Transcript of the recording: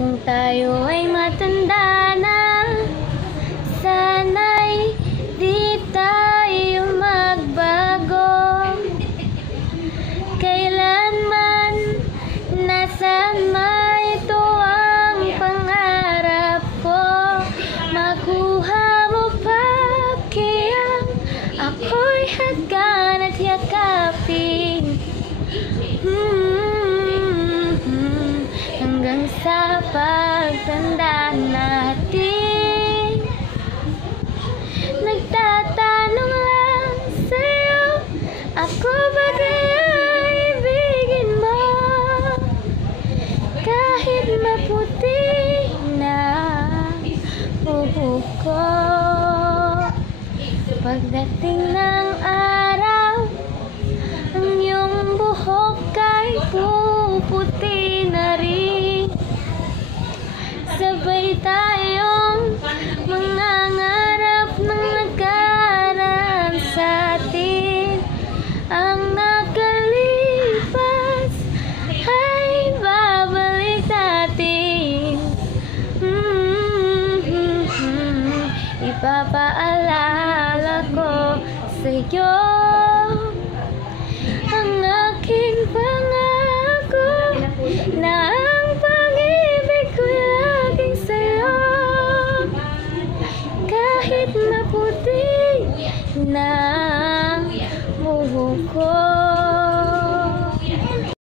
Kung tayo ay matanda na, sana'y di tayo magbago. Kailanman, nasaan man ito ang pangarap ko, makuha mo pa kaya ako'y haggan at yakapin. Hanggang sa pagtanda natin, nagtatanong lang sa'yo, ako ba kaya ibigin mo? Kahit maputi na buhok ko, pagdating ng araw, ang iyong buhok ay puputi na rin. Sabay tayong mangangarap ng nakaraan sa atin. Ang nakalipas ay babalik natin. Ipapaalala ko sa'yo ang aking